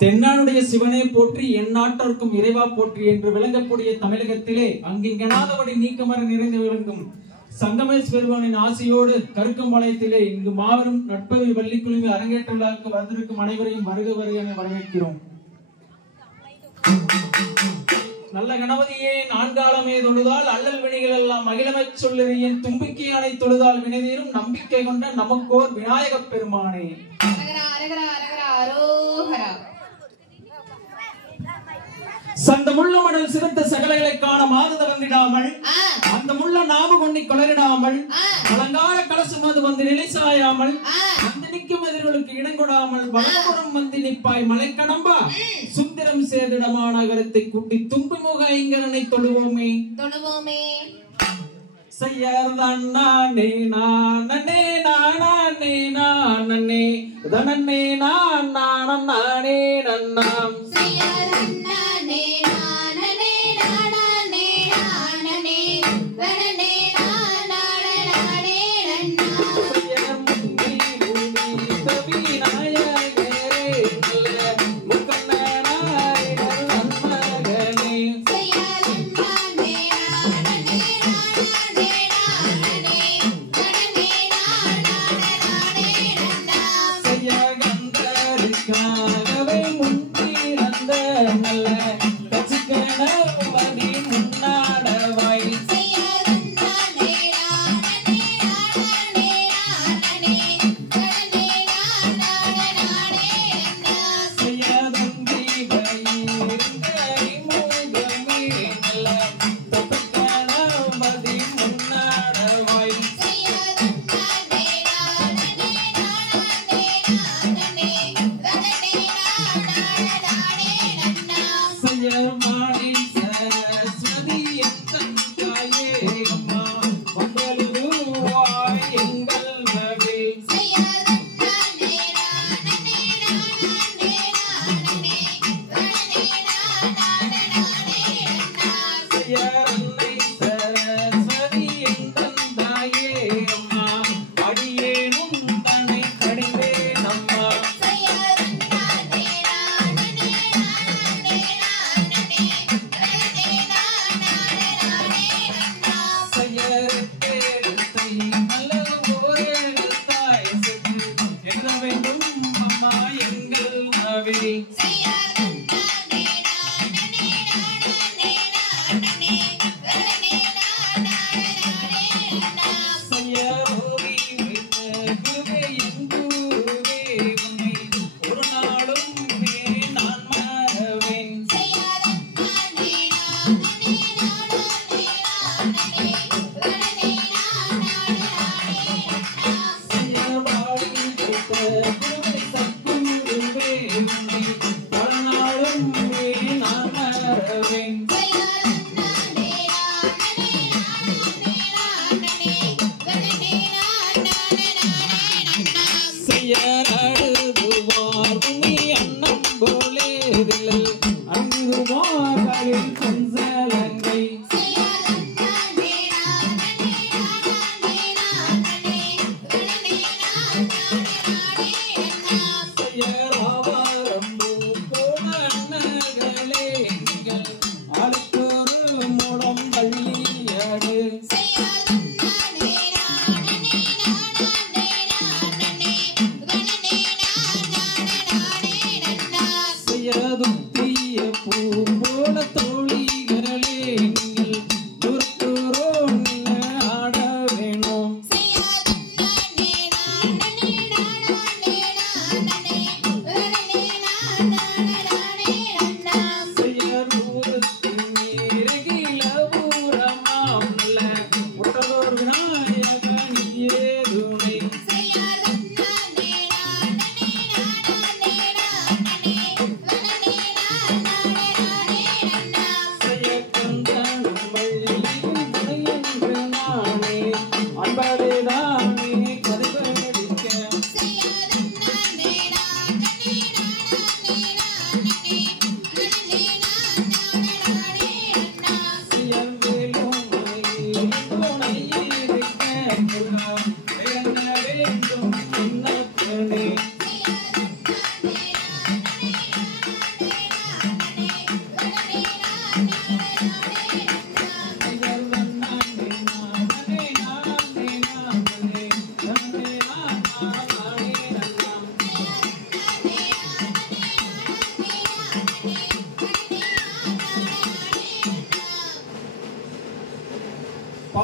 தென்னானுடைய சிவனே போற்றி எந்நாட்டோர்க்கும் இறைவா போற்றி என்று விளங்கக்கூடிய தமிழகத்திலே அங்கிங்கனாதபடி நீக்கமர நிறைந்து விளங்கும் சங்கமேஸ்வரனின் ஆசையோடு கருக்கம்பாளையத்திலே இங்கு மாபெரும் நட்பவி வள்ளிக்குழுமி அரங்கேற்ற விழாவுக்கு வந்திருக்கும் அனைவரையும் வருக வருக என வரவேற்கிறோம். நல்ல கணபதியே நான்காலமே தொழுதால் அல்லல் வினைகள் எல்லாம் மகிழமச் சொல்லுறியன் தும்பிக்கையானை தொழுதால் வினைதீரும் நம்பிக்கை கொண்ட நமக்கோர் விநாயக பெருமானே. சந்த முள்ள மடல் சிறுத்த சகலைகளை காண மாறுத வந்திடாமல் அந்த முள்ள நாம கொண்டி கொளரிடாமல் அலங்கார கலசம் அது வந்து நிலைசாயாமல் அந்த நிற்கும் எதிர்களுக்கு இடங்கொடாமல் வளமுறம் வந்து நிற்பாய் மலைக்கடம்பா சுந்தரம் சேதிடமான நகரத்தை கூட்டி தும்புமுக ஐங்கரனை தொழுவோமே தொழுவோமே. செய்யார்தான் நானே நானே நானே நானே தனனே நான் நானே நன்னாம்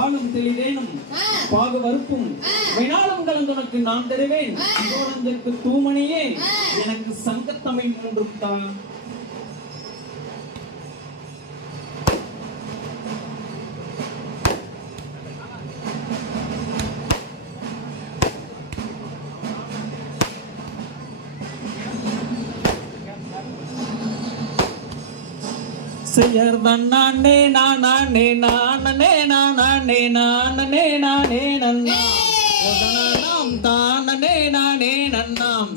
பாலும் தெளிவேனும் பாகு வறுப்பும் வினாலும் கலந்துனக்கு நான் தருவேன். தூமணியே எனக்கு சங்கத்தமிழ் மூன்றும் தான். செய்யர் தன்னானே நானே நானே நானே நானே நானே நன்னா நாம் தானே நானே நன்னாம்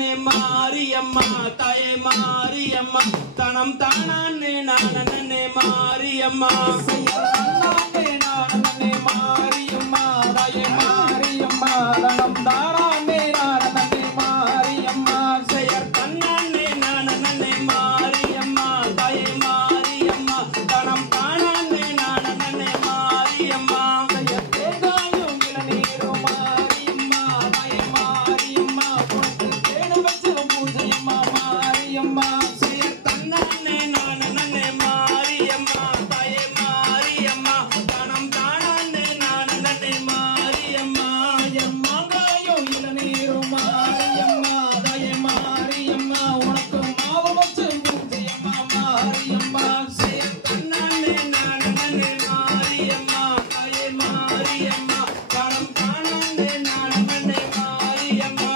மாரியம்மா தாயே மாரியம்மா தனம் தானே நானே மாரியம்மா மாரியம்மா தாயே மாரியம்மா தனம் தானே நானே மாரியம்மா செயற் கண்ணானே நானே மாரியம்மா தாயே மாரியம்மா தனம் தானே நானே மாரியம்மா செயற் தேங்காயும் இளநீரும் மாரியம்மா தாயே மாரியம்மா மாரியம்மா செயற் கண்ணானே நானே மாரியம்மா தாயே மாரியம்மா தனம் தானே நானே மாரியம்மா எம்மாங்காயோ இளநீரும் மாரியம்மா தாயே மாரியம்மா உனக்கு மாவு வச்சு பூஜையம்மா மாரியம்மா செயற் கண்ணானே நானே மாரியம்மா தாயே மாரியம்மா தனம் தானே நானே மாரியம்மா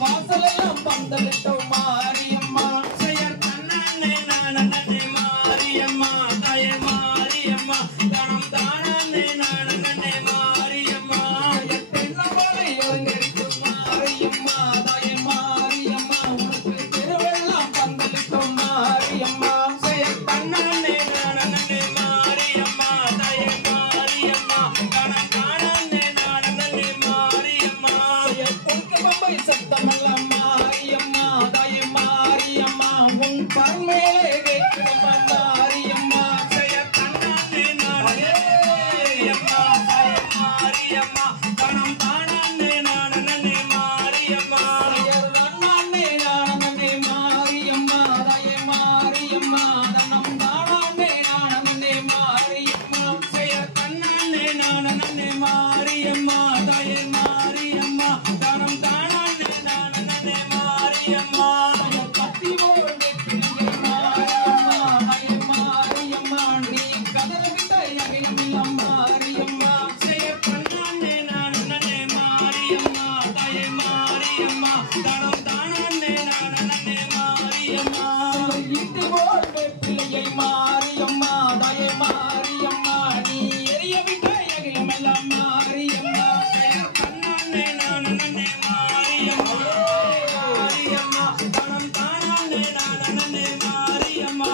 வாசலெல்லாம் பந்தலிட்டோம் மாரியம்மா செயற் கண்ணானே நானே மாரியம்மா தாயே மாரியம்மா தனம் தானே நானே மாரியம்மா எத்தென்னவளை இளைஞரிக்கும் மாரியம்மா தாயே மாரியம்மா உனக்கு திருவெல்லாம் பந்தலிட்டோம் மாரியம்மா செயற் கண்ணானே நானே மாரியம்மா தாயே மாரியம்மா தனம் தானே நானே மாரியம்மா பம்பை சத்தமெல்லாம் மாரியம்மா தாயே மாரியம்மா உன் பன்மேலே கேட்கிறம்மா மாரியம்மா செயற் கண்ணானே நானே மாரியம்மா தாயே மாரியம்மா தனம் தானே நானே மாரியம்மா செயற் கண்ணானே நானே மாரியம்மா தாயே மாரியம்மா தனம் தானே நானே மாரியம்மா செயற் கண்ணானே நானே மாரியம்மா தாயே மாரியம்மா தனம் தானே நானே மாரியம்மா கத்தி போல் வெற்றியை மாரியம்மா தாயே மாரியம்மா நீ கதறவிட்ட யகையமில்லம் மாரியம்மா செயற் கண்ணானே நானே மாரியம்மா தாயே மாரியம்மா தனம் தானே நானே மாரியம்மா இட்டு போல் வெற்றியை மாரியம்மா தாயே மாரியம்மா நீ எரியவிட்ட யகையமெல்லாம் மாரியம்மா செயற் கண்ணானே நானே மாரியம்மா மாரியம்மா தனம் தானே நானே மாரியம்மா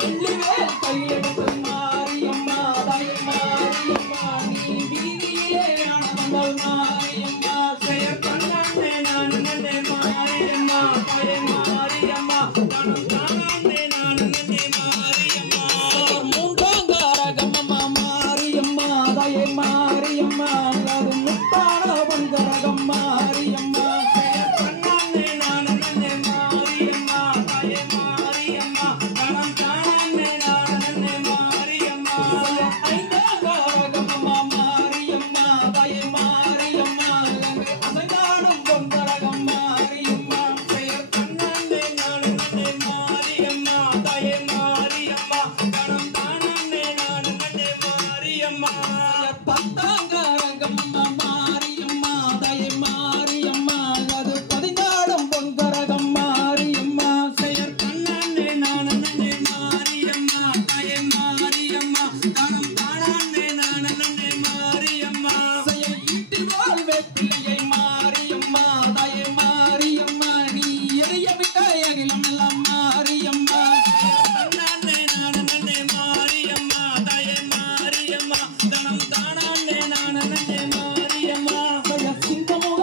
வெள்ளிவேல் கையெடுத்து மாரியம்மா தாயே மாரியம்மா நீ வீதியிலே ஆனவள் மாரியம்மா செயற் கண்ணானே நானே மாரியம்மா தாயே மாரியம்மா தனம் தானே நானே மாரியம்மா மூன்றாங்காரகம்மா மாரியம்மா தாயே மாரியம்மா அது முத்தான வந்தரகம் மாரியம்மா செயற் கண்ணானே நானே மாரியம்மா தாயே மாரியம்மா தனம் தானே நானே மாரியம்மா ஐந்தாங்காரகம்மா மாரியம்மா தாயே மாரியம்மா அசைந்தாடும் வந்தரகம் மாரியம்மா செயற் கண்ணானே நானே மாரியம்மா தாயே மாரியம்மா தனம் தானே நானே மாரியம்மா பத்தாங்காரகம்மா மாரியம்மா தாயே மாரியம்மா அது பதினாடும் பொன்கரகம் மாரியம்மா செயற் கண்ணானே நானே மாரியம்மா தாயே மாரியம்மா தனம் தானே நானே மாரியம்மா செயல் ஈட்டி வாழ் வெற்றியை மாரியம்மா தாயே மாரியம்மா நீ எரிய விட்ட அகிலமெல்லாம் மாரியம்மா செயற் கண்ணானே நானே மாரியம்மா தாயே மாரியம்மா தனம் தானே நானே மாரியம்மா செயல் சிங்கமுக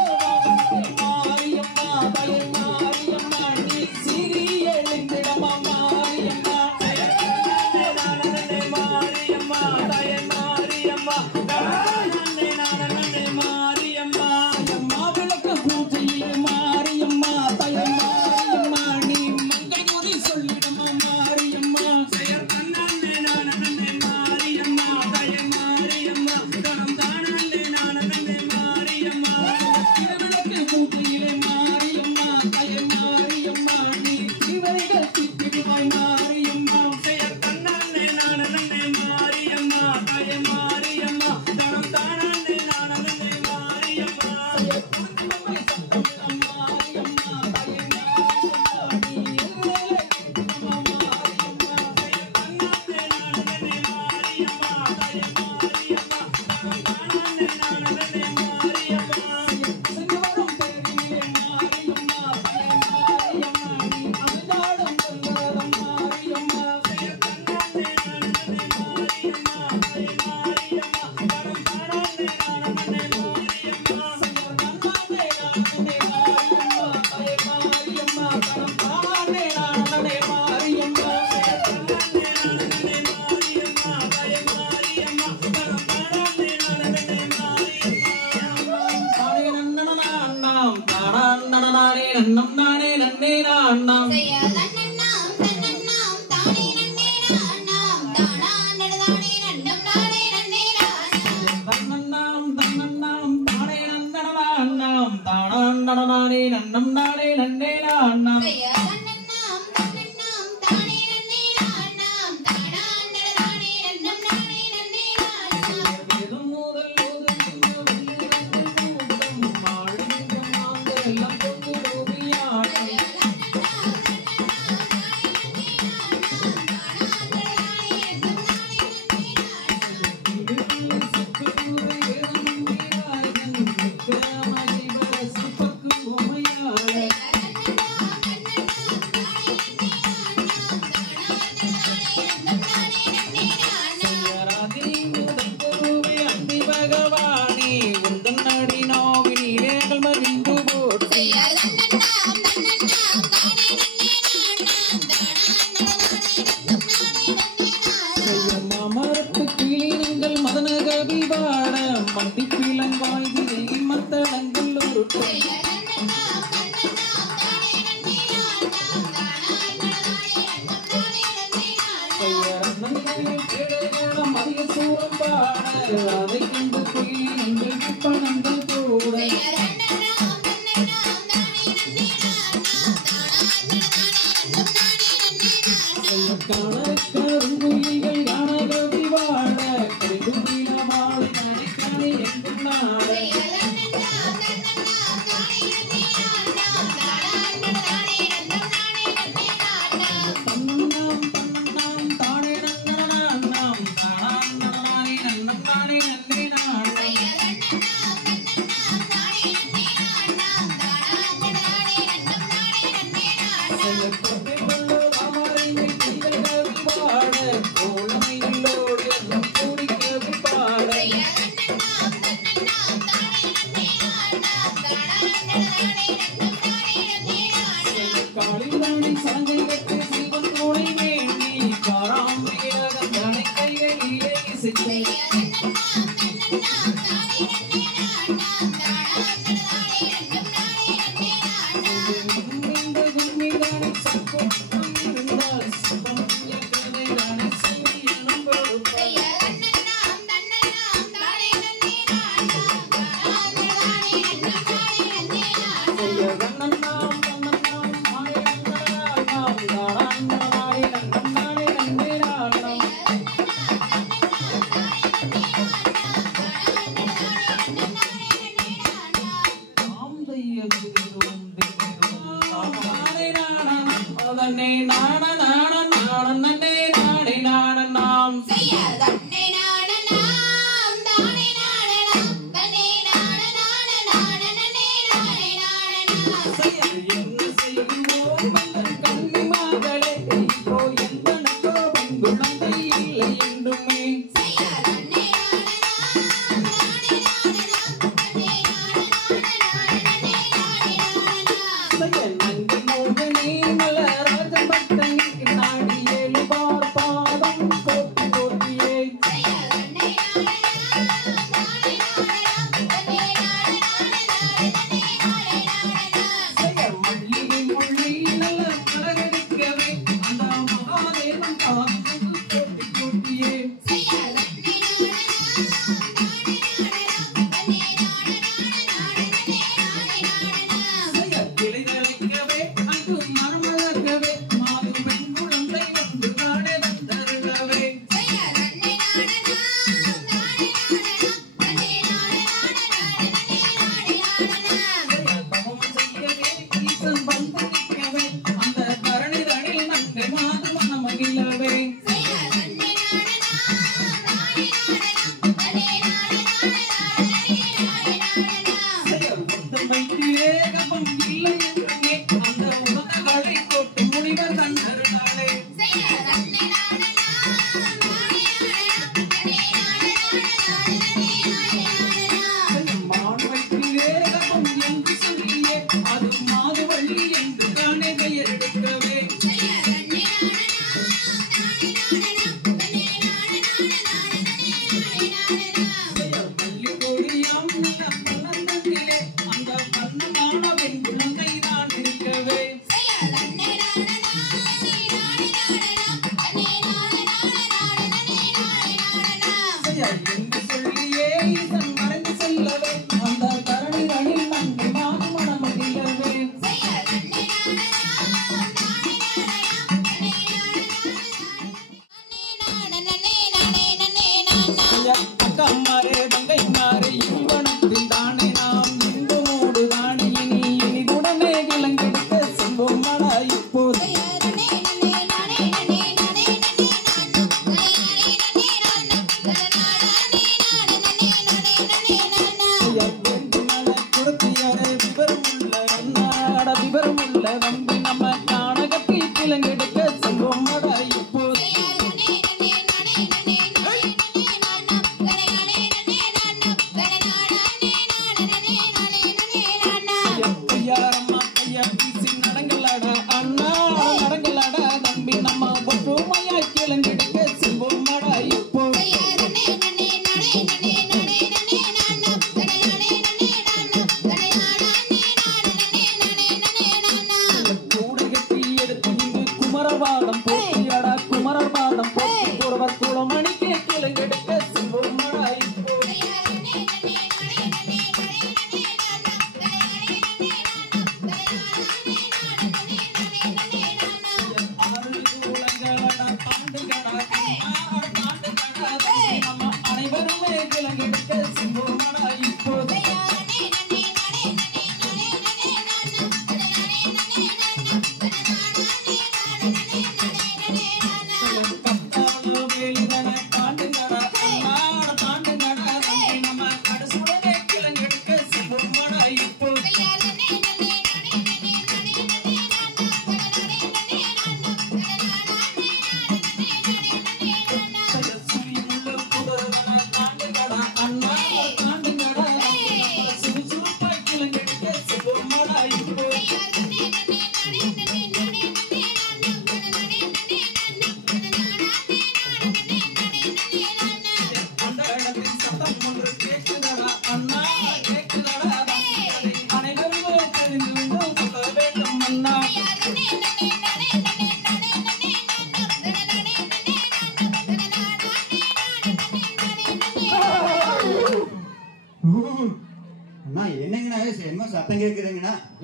மாரியம்மா தாயே மாரியம்மா நீ சீரிய எழுந்திடமா மாரியம்மா செயற் கண்ணானே நானே மாரியம்மா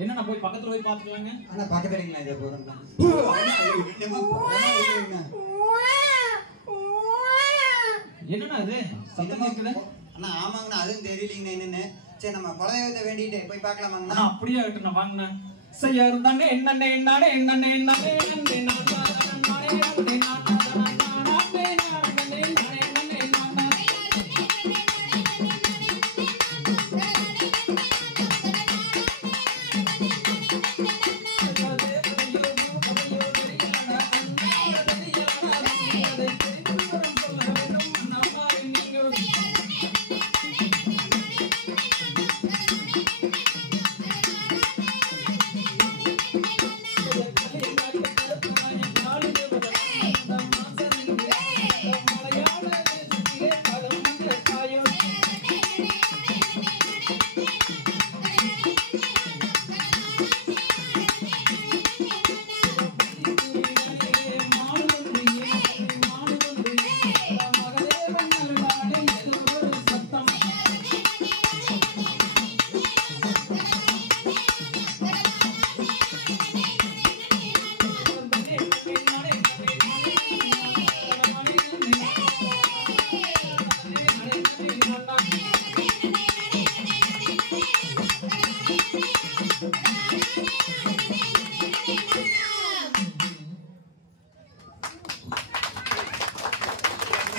என்னன்னா போய் பக்கத்துல போய் பாத்துக்கலாங்க. அண்ணா பக்கத்துலங்களா இத போறேன்னா. என்னன்னா இது சத்தம் கேக்குது? அண்ணா ஆமாங்கண்ணா அதுவும் தெரியலீங்கண்ணா என்னன்னு. சரி நம்ம குலதெய்வத்தை வேண்டிட்டு போய் பார்க்கலாமாங்கண்ணா. அண்ணா அப்படியே ஆகட்டும் வாங்கண்ணா. செய்யா இருந்தானே என்னண்ணே என்னண்ணே என்னண்ணே என்னண்ணே என்னண்ணே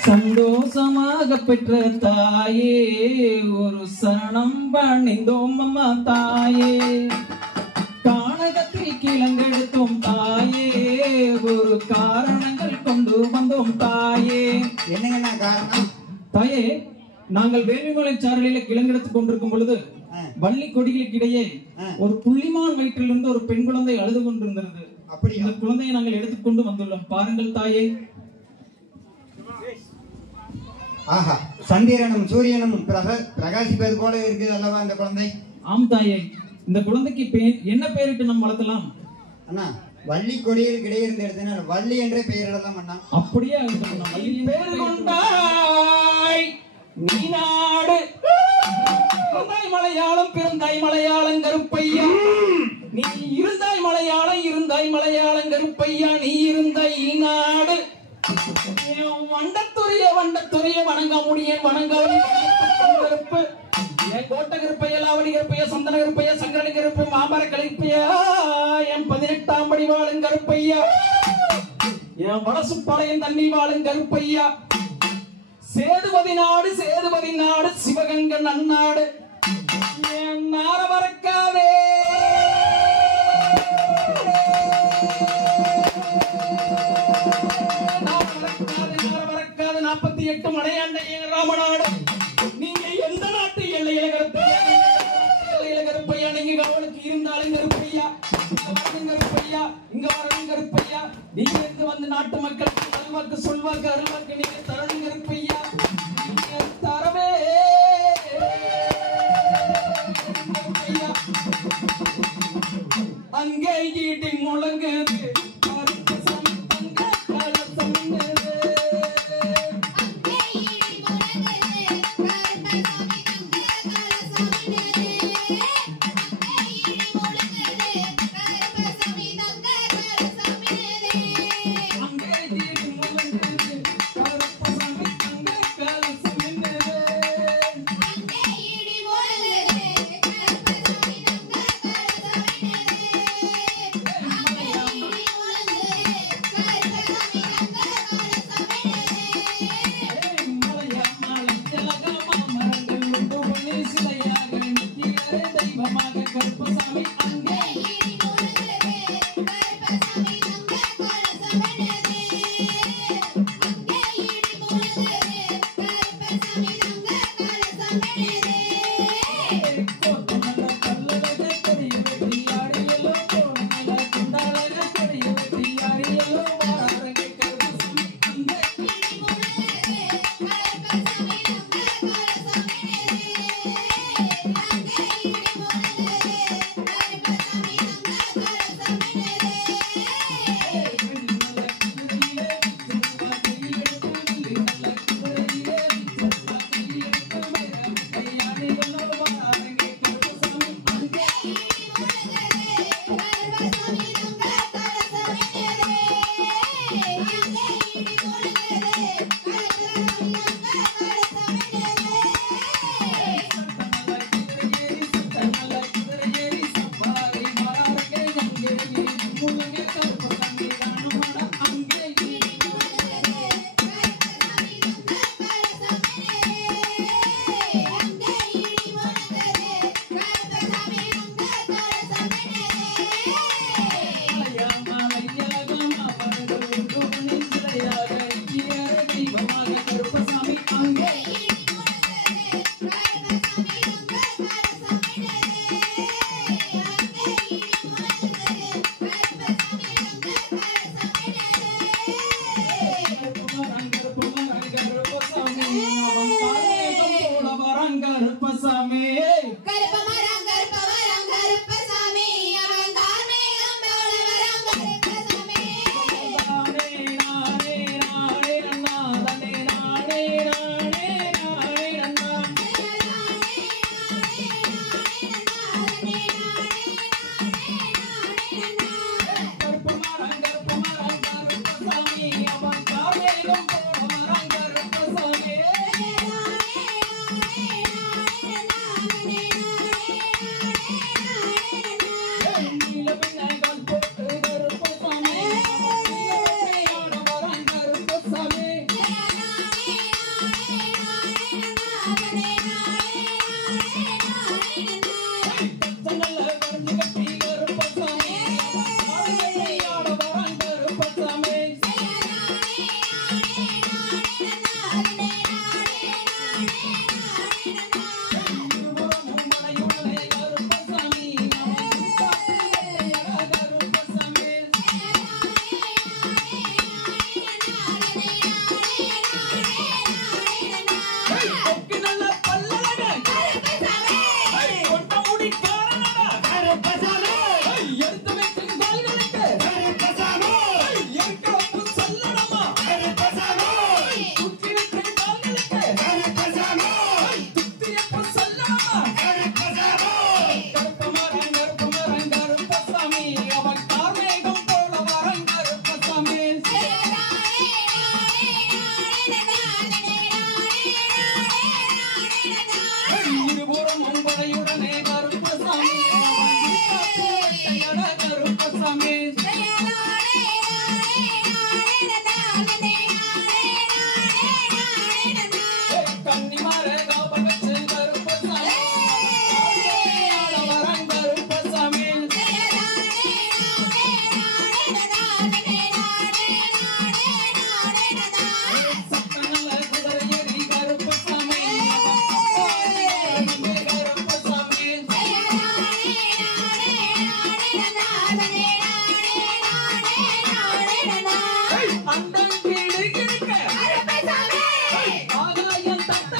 சந்தோஷமாக பெற்ற தாயே ஒரு சரணம் பணிந்தோம் அம்மா தாயே, கானகத்தில் கிளங்கெடுத்தோம் தாயே, ஒரு காரணங்கள் கொண்டு வந்தோம் தாயே. என்னங்கண்ணா காரணம்? தாயே, நாங்கள் வேள்விமலை சாரலில கிளங்கெடுத்துக் கொண்டிருக்கும் பொழுது வள்ளி கொடிகளுக்கு இடையே ஒரு புள்ளிமான் வயிற்றிலிருந்து ஒரு பெண் குழந்தை அழுது கொண்டிருந்தது. அப்படி இந்த குழந்தையை நாங்கள் எடுத்துக்கொண்டு வந்துள்ளோம். பாருங்கள் தாயே. ஆஹா, சந்திரனும் சூரியனும் பிரகாசிப்பது போல இருக்குது அல்லவா இந்த குழந்தை? ஆம் தாயே, இந்த குழந்தைக்கு பேர் என்ன பெயரிட்டு நம்ம வளர்த்தலாம்? அண்ணா, வள்ளி கொடியில் கிடையிருந்த இடத்தினால் வள்ளி என்றே பெயரிடலாம் அண்ணா. அப்படியே பேர் கொண்டாய் நீ நாடு மலையாளம் பிறந்தாய் மலையாளம் கருப்பையா, நீ இருந்தாய் மலையாளம் கருப்பையா, நீ இருந்தாய் நாடு வண்டத்துரிய வணங்க முடியேன் வணங்க கருப்பு என் கோட்டை கருப்பையா, லாவணி கருப்பையா, சந்தன கருப்பையா, சங்கரணி கருப்பு, மாமர கருப்பையா, என் 18ஆம் படி வாழும் கருப்பையா, என் வடசுப்பாளையம் தண்ணி வாழும் கருப்பையா, சேதுபதி நாடு சிவகங்கை நன்னாடு, என் நார மறக்காதே. நார மறக்காது 48 மலையாண்ட ராமநாடு, நீங்க எந்த நாட்டு எல்லையில கருப்பையா, நீங்க அவளுக்கு இருந்தாலும் கருப்பையா, இங்க வரணும் கருப்பையா, நீங்க இருந்து வந்து நாட்டு மக்களுக்கு நல்வாக்கு சொல்வாக்கு அருள்வாக்கு நீங்க தரணும் கருப்பையா, நீங்க தரவே அங்கே ஈட்டி முழங்குது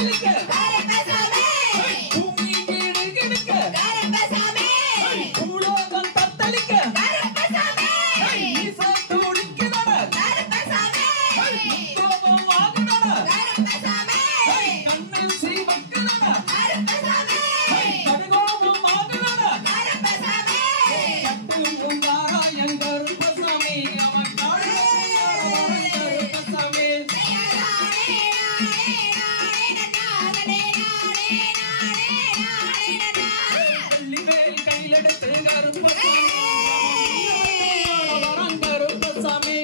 கிடுக்க பூமி கிடுகிடுக்க பூலோகம் தத்தளிக்க இசை துடிக்குதட கோபம் ஆகுதட கண்ணில் சீவக்குதட கடுகோபம் ஆகுதட கட்டும் உங்காராயன் கருப்பசாமி அவன் கருப்பசாமி பள்ளிவேல் கையிலெடுத்து கருப்பசாமி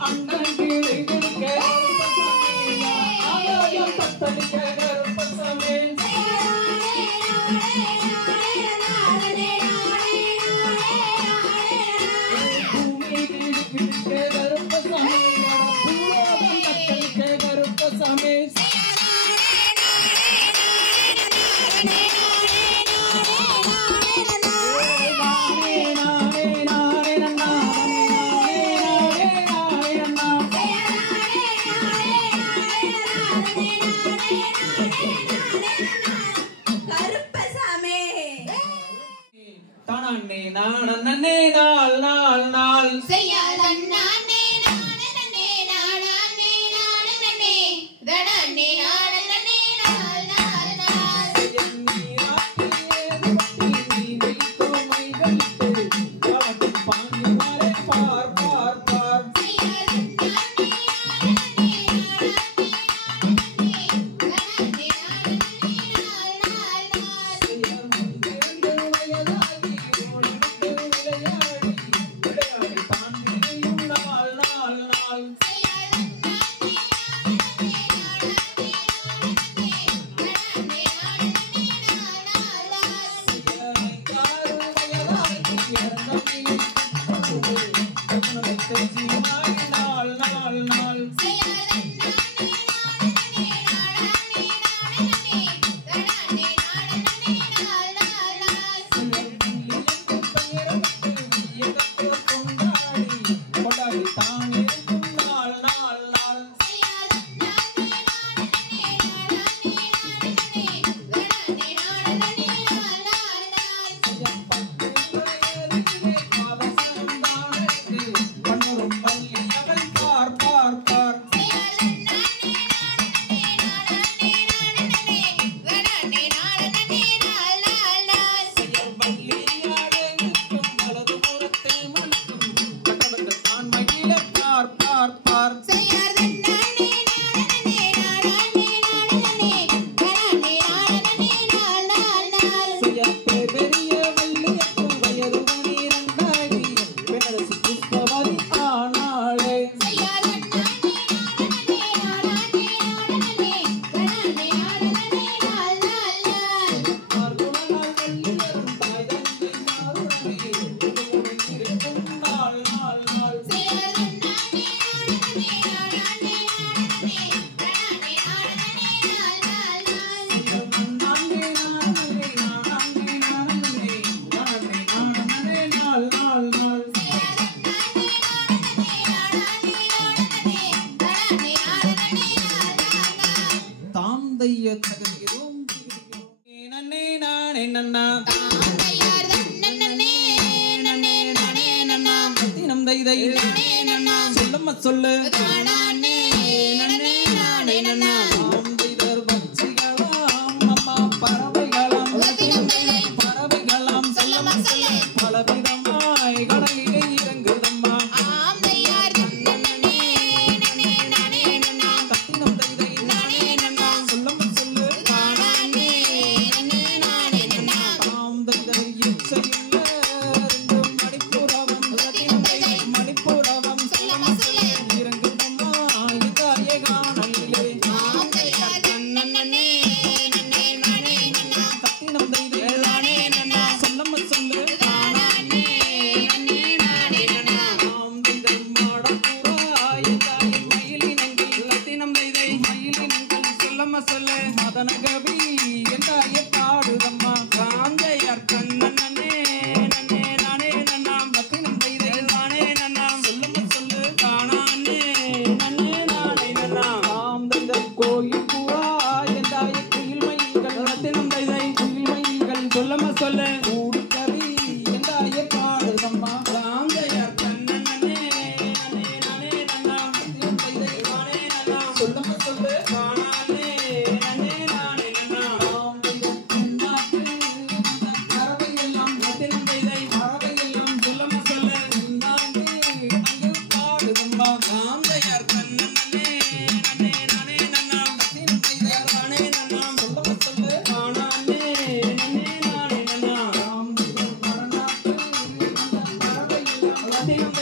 அண்ணன் கீழே கிடுக்க ஆலயம் தத்தளிக்க கருப்பசாமி பூமி கிடுகிடுக்க கருப்பசாமி பூலோகம் தத்தளிக்க கருப்பசாமி தானே நானே நாள் நாள் நாள் பார் பார் பார் நாள் நாள் நாள் நாள் நாள் நாள் கொண்டாடி தானே நாள் நாள் நாள் பண்ணரும் பள்ளி அவள் பார் பார் பார் வலது புறத்தில் மணிக்கும் கட்டவர்கள் தான் மகிழ பார் பார் பார் பெரிய வள்ளியப்பு வயது 12 பெண்ணரசி புஷ்பவதி ஆனாளே பார்க்குணனால் வள்ளியரும் தாய் தந்தை மாறுடனே இருக்கும் நாள் நாள் நாள் தாம் தைய தகதிரும் நன்னே நானே நன்னா தினம் தை தை சொல்லம்மா சொல்லு தாம் தைதர் பட்சிகளாம் அம்மா பறவைகளாம் பறவைகளாம் சொல்லம்மா சொல்லு பலவிதமாய் கடலிலே இறங்குதம்மா கத்தினம் தை தை சொல்லம்மா சொல்லு தாம் தைதர் இச்சையில் மணிப்புறவம் மணிப்புறவம் சொல்லம்மா சொல்லு இறங்குதம்மா இதாயே காணலிலே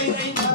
Hey!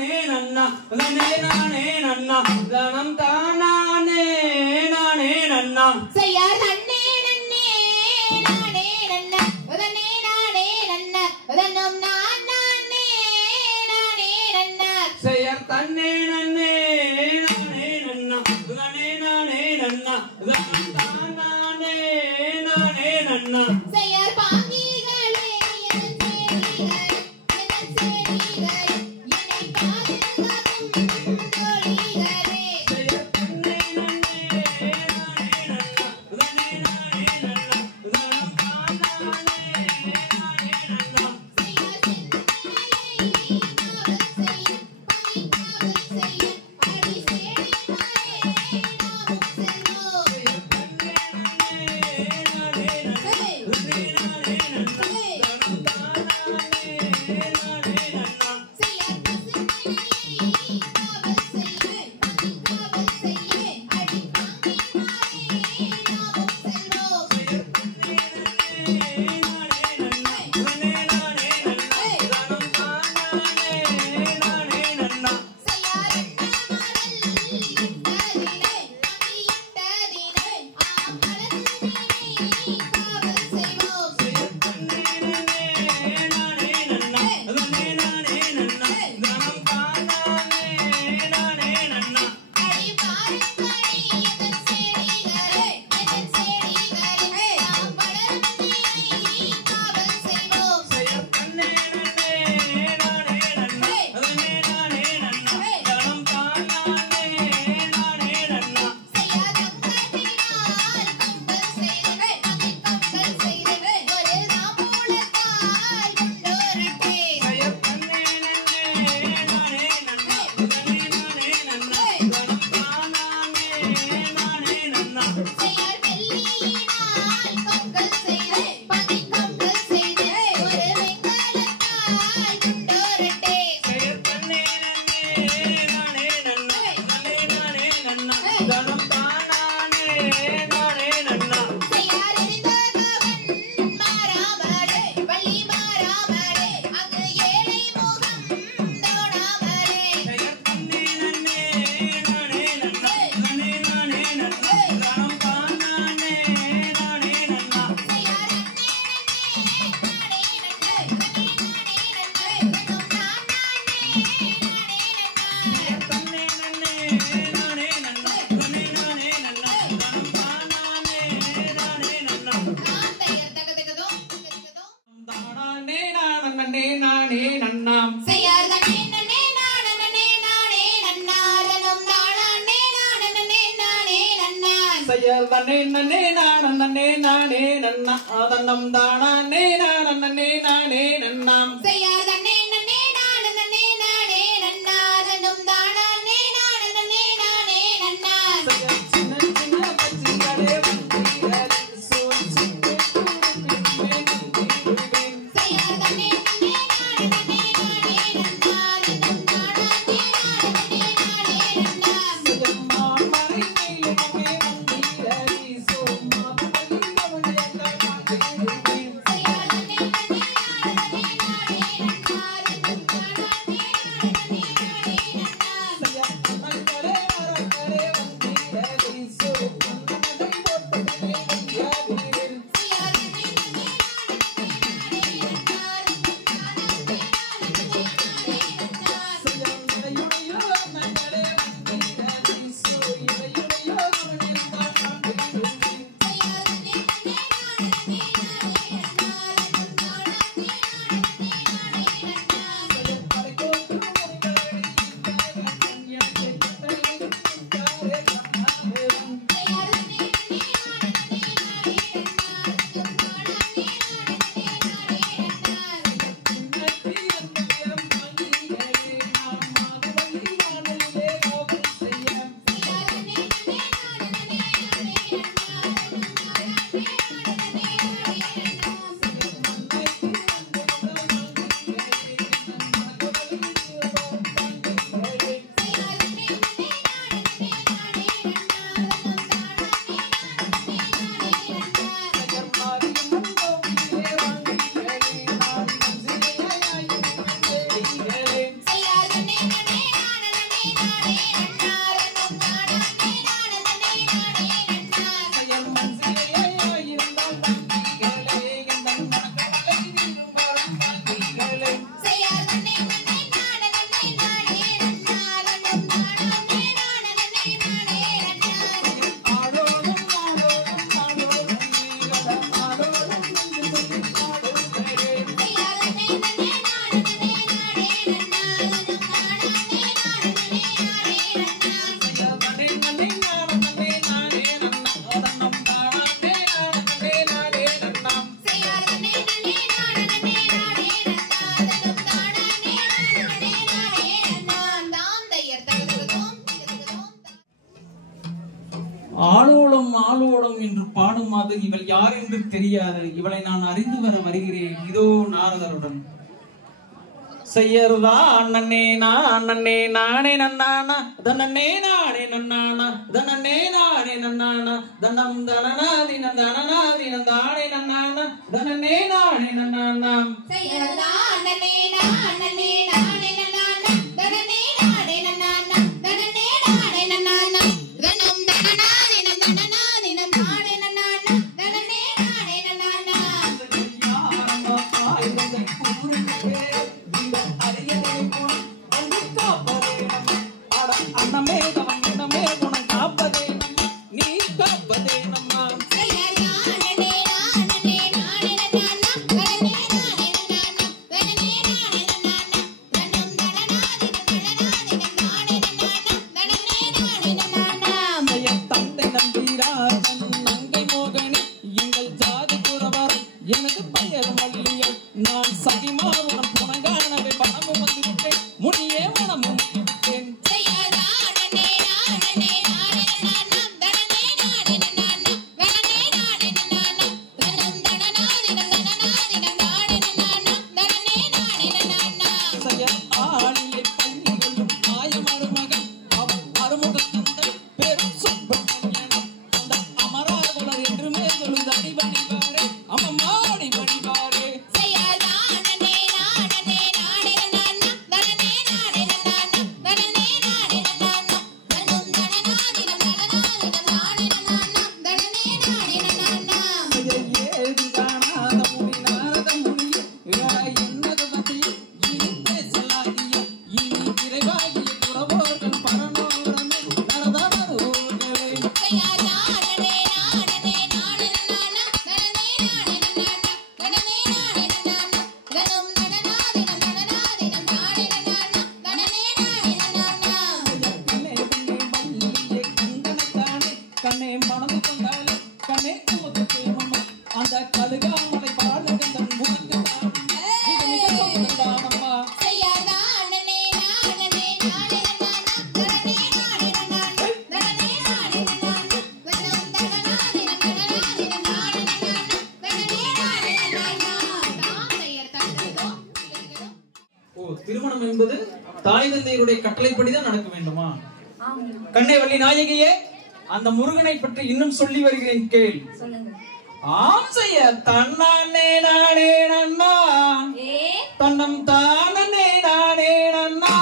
நானே நன்னா தனே நானே நன்னா தனம் தானே நானே நன்னா செய்யார் தன்னே நன்னே நானே நன்னா தனே நானே நன்னா தனம் நானே நானே நன்னா செய்யார் தன்னே நன்னே நானே நன்னா தனே நானே நன்னா தனம் தானே நானே நன்னா செய்யார் பாங்கிகளே என் சேரிகளே என்னை பாதுகாக்கும் தோழிகளே செய்யார் தன்னே நன்னே நானே நன்னா தனே நானே நன்னா தனம் தானே நானே நன்னா செய்யார் செந்தலை காவல் செய்ய பணி காவல் செய்ய அடி சேடிமாரே நாமும் செல்வோம் செய்யார் தன்னே நன்னே நானே நன்னா தனே நானே நன்னா தனம் தானே நானே நன்னா செய்யார் பசுமையை காவல் செய்ய பணி காவல் செய்ய அடி பாங்கிமாரே நாமும் செல்வோம் செய்யார் தன்னே நன்னே நானே நன்னா தனே நானே நன்னா தனம் தானே நானே நன்னா செய்யார் அண்ணாமலல் இட்டதினை அணியிட்டதினை ஆமலத்தினை காவல் செய்வோம் செய்யார் தன்னே நன்னே நானே நன்னா தனே நானே நன்னா தனம் தானே நானே நன்னா அடி பாருங்கடி எதன் சேடிகளே நாம் வளர்த்தினை காவல் செய்வோம் செய்யார் தன்னே நன்னே நானே நன்னா தனே நானே நன்னா தனம் தானே நானே நன்னா செய்யார் கங்கத்தினால் கம்பல் செய்தவை அதில் கம்பல் செய்தவை ஒரு தாம்பூலத்தால் கொண்டோரட்டே செய்யார் தன்னே நன்னே நானே நன்னா தனே நானே நன்னா தனம் தானே நானே நன்னா செய்யார் வெள்ளியினால் கம்பல் செய்தவை பதில் கம்பல் செய்தவை ஒரு வெண்கலத்தால் கொண்டோரட்டே செய்யார் தன்னே நன்னே நானே நன்னா தனே நானே நன்னா தனம் தானே நானே நன்னா செய்யார் எரிந்தகவன் மாறாமலே வள்ளி மாறாமலே அங்கு ஏழை முகம் தோணாமலே செய்யார் தன்னே நன்னே நானே நன்னா தனே நானே நன்னா தனம் தானே நானே நன்னா செய்யார் அண்ணே நானே நன்னே நானே நன்னே தன்னே நன்னே நானே நன்னா தனே நானே நன்னா தனம் தானே நானே நன்னா நான் தயர் தகதகதோ தானே நானே நானே நன்னாம் செய்யார் தன்னே நன்னே நானே நன்னாரனும் நானே நானே நன்னான் செய்யார் தன்னே நன்னே நானே நன்னா அதன்னம் தானே நானே நன்னாம் செய்யார் தன்னே நன்னே நானே நன்னாரனும் நானே நானே நன்னான் செய்யார் சின்ன சின்ன பச்சிகளே வந்திகளே சோசிப்பே குடுப்பின்னே நந்திடுவேன் செய்யார் தன்னே நன்னே நன்னாரனும் நானே நன்னான் செய்யம்மான் மறை மேலே வந்திகளே சோமாது வலிந்தவனே கண்டாடுவேன் செய்யார் தன்னே நன்னே நாளோடும் என்று பாடும் அது இவள் யார் என்று தெரியாது. இவளை நான் அறிந்து வருகிறேன். இதோ நாரதருடன். செய்யறதா அண்ணனே நானே நன்னானா தன்னே நானே நன்னானா தன்னே நானே நன்னானா தன்னம் தனநாதின தனநாதின தானே நன்னானா தன்னே நானே நன்னானா செய்யறதா அண்ணனே நானே நன்னானா தன்னே நானே நன்னானா தன்னே நானே நன்னானா தன்னம் தனநாதின தனநாதின தானே நன்னானா தன்னே நானே நன்னானா திருமணம் என்பது தாய் தந்தையருடைய கட்டளைப்படிதான் நடக்க வேண்டுமா? கண்ணே வள்ளி நாயகியே, அந்த முருகனை பற்றி இன்னும் சொல்லி வருகிறேன் கேள். ஆம் செய்ய தன்னானே நானே நன்னா தன்னம் தானே நானே நன்னா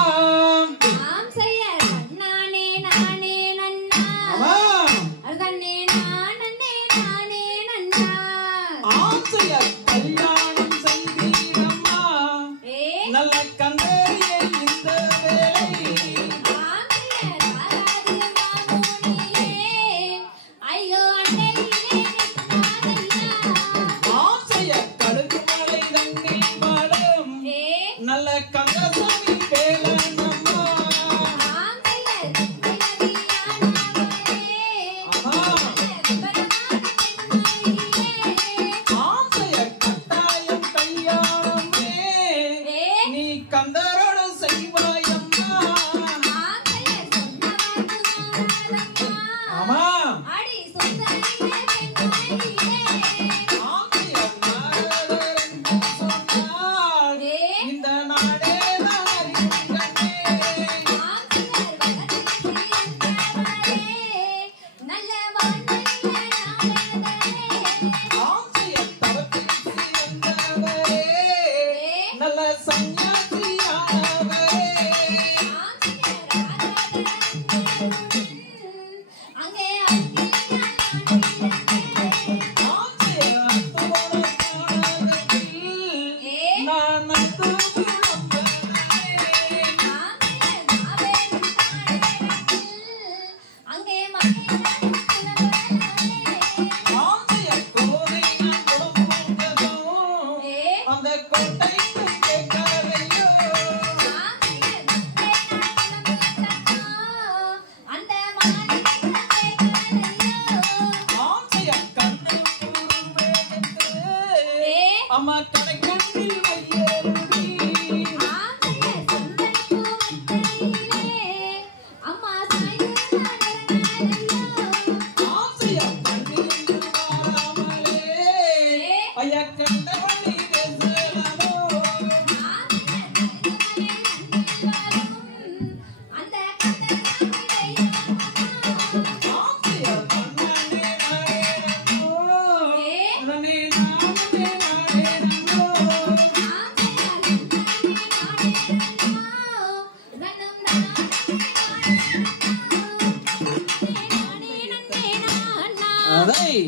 ஆம் செய்ய தன்னானே நானே நன்னா தன்னே நானே நானே நன்னா ஆம் செய்ய கல்யாணம் செய்தீரம்மா நல்ல கந்தேரியை இந்த வேளை ஆம் செய்ய ராராது மாமுனியே ஐயோ அண்ணலிலே நிற்காதையா ஆம் செய்ய கழுகு மலை தண்ணில் பாடும் நல்ல கந்தசாமி வேலனம்மா ஆம் செய்ய கைலதியானவரே ஆம் செய்ய கட்டாயம் கல்யாணமே நீ கந்தரோடு செய்வாயம்மா. ஆமா அடி சுந்தரியே பெண்மணியே ஆம் செய்ய நாரதர் என்று சொன்னார் இந்த நாடே தான் அறியும் கண்ணே. ஆம் செய்ய வளர்ச்சியந்தவரே நல்ல வான்வழிய நாரதரே ஆம் செய்ய தவத்தில் சிறந்தவரே நல்ல சந்நியாசியானவரே ஆம் செய்ய ராராதரன் அங்கே அங்கிலியான் ஆம் செய்ய அத்தோடு காணகத்தில் நான் நந்து விளம்பரே ஆம் செய்ய நாவேரும் தாழத்தில் அங்கே மகிழன் புலவரே ஆம் செய்ய கோதை நான் கொடுப்போம் அந்த கோட்டைக்கு கேட்கலையோ ஆம் செய்ய தத்தை நான் புலம்புத்தா அந்த மாளிகைக்கு கேட்கலையோ ஆம் செய்ய கண்ணு கூறும் வேகத்து அம்மா கடைக்கண்ணில் வையேறுடி ஆம் செய்ய சுந்தரி பூவத்தையிலே அம்மா சாய்ந்து நடனாரையோ ஆம் செய்ய கண்ணி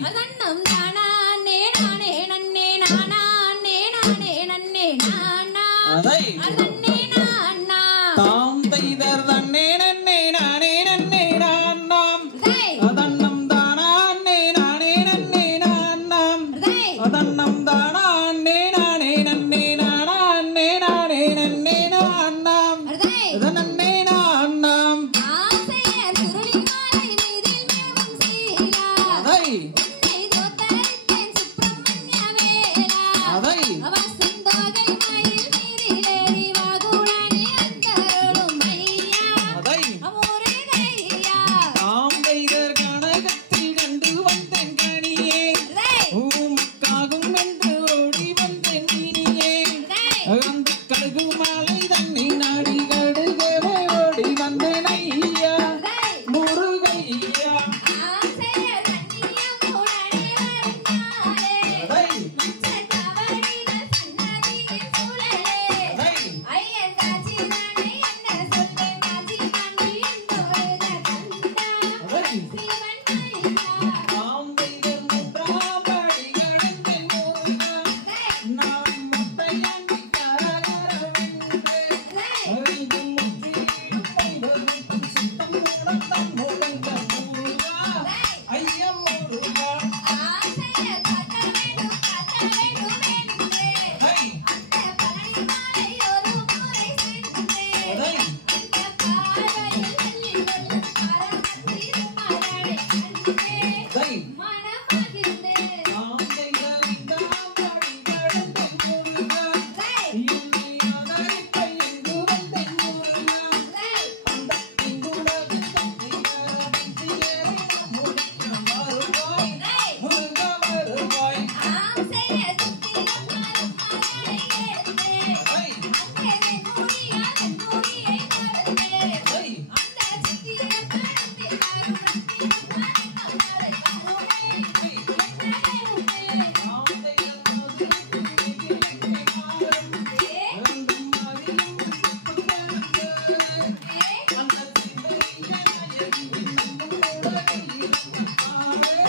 அதன்னம் தானே நானே நன்னே நானா நே நானே நன்னே நானா அதை அதன்னே நானா தாம் தைதர் தன்னே நன்னே நானே நன்னே நானாம் அதன்னம் தானே நானே நன்னே நானாம் அதன்னம் தானே நானே நன்னே நானே நானே நன்னே நானாம் அதன்னே நானாம் ஆசையர் சுருளி மாலை மீதில் மேவும் சீலா அதை உன்னை தோத்தரித்தேன் சுப்பிரமணிய வேலா அதை அவ சுந்தோகை மயில் மீறிலேறி வாகுடனே அந்தருளும் ஐயா அதை அமூரே கையா தாம் தைதர் கனகத்தில் கண்டு வந்தேன் கனியே உமக்காகும் என்று ஓடி வந்தேன் இனியே அந்த கழுகு மாலை தன்னை நாடி கடுகவே ஓடி வந்தேன் ஐயா முருகையா ஆசையர் கண்ணியம் உடனே வருந்தாரே அதை மச்சக்கவடிகள் சன்னதியில் சுழலே அதை ஐயன் காட்சி நானே என்ன சொல்லே மாஜி காண்பி என்பொழுத கண்டா அதை ஸ்ரீவன் ஐயா தாம் தைதர் முன்றாம் படி கடந்தேன் முருகா நான் முத்தையண்டி கரகரவென்றே அறிந்து முற்றிலும் தைவருக்கும் சித்தம் உணர்ந்தான் முழங்க முருகா ஐயம் முருகா ஆசையர் காட்ட வேண்டும் என்றே அதை அந்த பழனி மாலை ஒரு முறை சென்றே அதை அந்த பார்வையில் வெள்ளி வெள்ளம் பரமத்தி மலரை கண்டே அதை மனமகிழ்ந்தேன் தாம் தைதர் இந்தாம் படி கடந்தேன் முருகா என்னை ஆதரிக்க எங்கு வந்தேன் முருகா அந்த இங்குலகில் தன்னை கரவென்றியேறி நம்முடைய வருவாய் முருகா வருவாய் ஆசையர் சுத்திரம் மரம் மலரை எடுத்தே அதை அங்கே நுனியால் நுனியை மறந்தே அதை அந்த சித்திரம் கடந்தே அருணத்தின் மனமலரை கருணே என்னே உன்னே தாம் தைதர் மதுரைக்கு எங்கே மாறும் இரண்டும் மதியும் புகழ்ந்தேன் அந்த சிந்தையனையன் இன்னும் உலகில் இருந்தாரே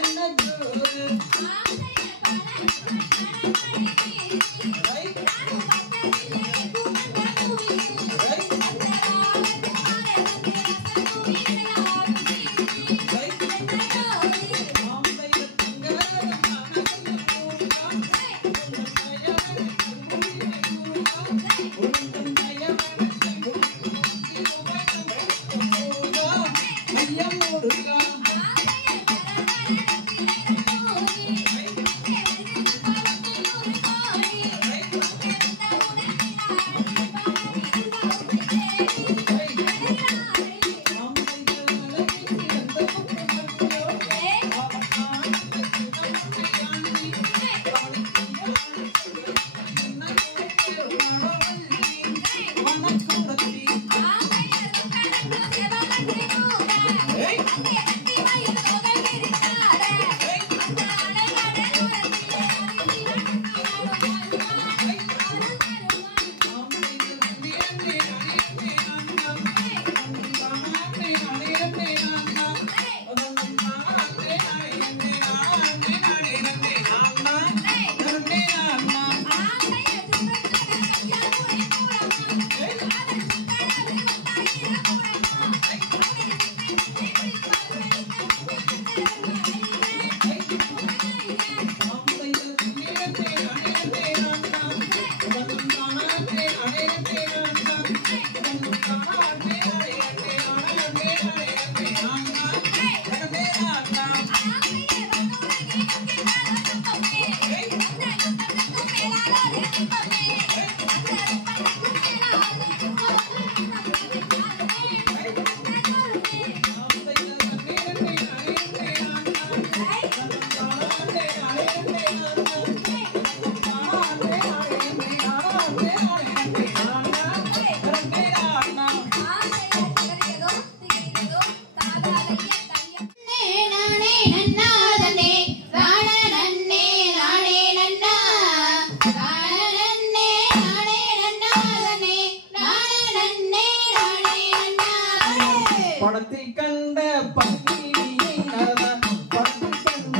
என்ன ஜோரு ஆசையர் பலன் மனமழை வீசி அதை நானும் பட்டதிலே புகழ்ந்த புவியில் அதை அந்த ராவத்து மலரது ரசகுவியலாகும் வீசி அதை என்ன ஜோதி தாம் தைதர் தங்கரத மனதில் முருகா உந்தன் தயவனை கண்குளிரை முருகா உந்தன் தயவனை கண்குளிரை முருகா ஐயம் முருகா ஆசையர் பரமரத்திலே நூறி எதிரில் பறக்கும் ஒரு கோடி அந்த உடனாடி பரவியில் பவுனை தேடி எதிராடி தாம் தைதர் மலையில் கிடந்த முத்தமன்றோ அவன் ஆனந்த சின்னமுனை ஆண்டி வணக்குடத்தி ஆசையர் கடந்து சிவகங்கை கூட அங்கே கட்டி வயது புகழ் விரித்தாரே அந்த அடல்கடல் உரத்திலே அறிவிவன் அருள்வாய் ஆசையர் சுற்றத்தில் கையாளுரை கூடமா அதன் சுத்தரவில் வந்தாயிரம் கூடமா படத்தில் கண்ட பங்கிலியை படத்தில் கண்ட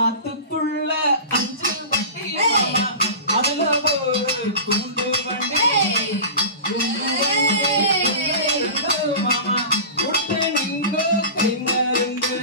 ஆத்துக்குள்ள 5 வண்டி மாமா அதுல ஒரு குண்டு வண்டி மாமா விட்டு நிங்க கை மருந்து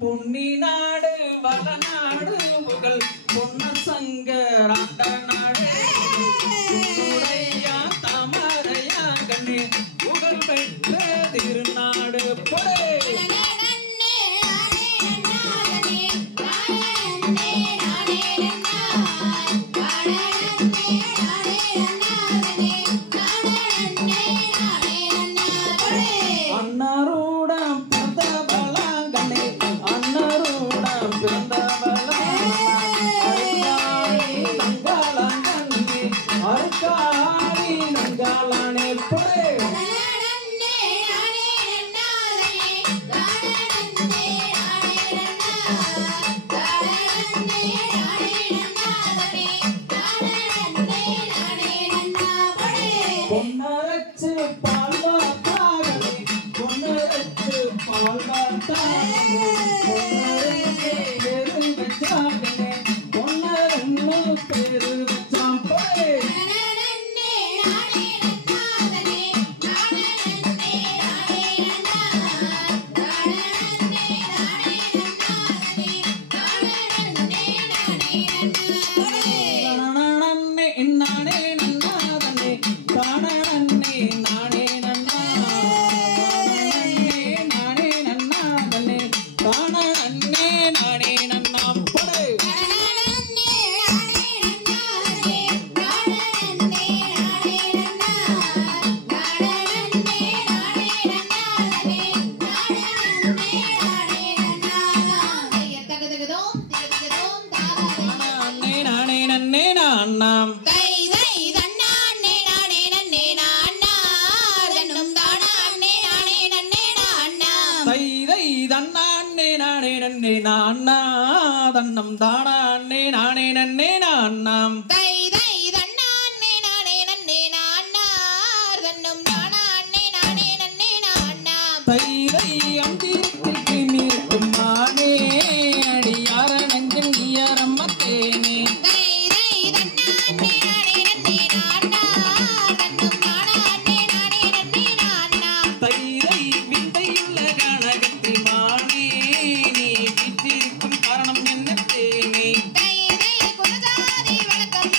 பொன்னி நாடு வளநாடு புகழ் பொன்ன சங்கராண்ட நாடு தாமரையா கண்ணே புகழ் பெற்ற திருநாடு பொடே பொன்னரச்சு பால்வாத்தாகவே பொன்னரச்சு பால்வாத்தாகவே பேரு வச்சாகவே பொன்னரன்னு பேரு வச்சாம் போய் தன்னம் தானா அண்ணே நானே நன்னே நான்னாம் தை தை தன்னானே நானே நன்னே நான்னார் தன்னம் தானா அண்ணே நானே நன்னே நான்னாம் தை தை அந்திருக்கு மீறும் மானே அடியார நெஞ்சம் நீயரம்ம தேனே தை தை தன்னானே நானே நன்னே நான்னார் தன்னம் தானா அண்ணே நானே நன்னே நான்னாம் தை தை விந்தையுள்ள கனகத்தி மானே நீ வீட்டிற்கும் காரணம் என்ன தேனே தை தை குலஜாதி வழக்கம்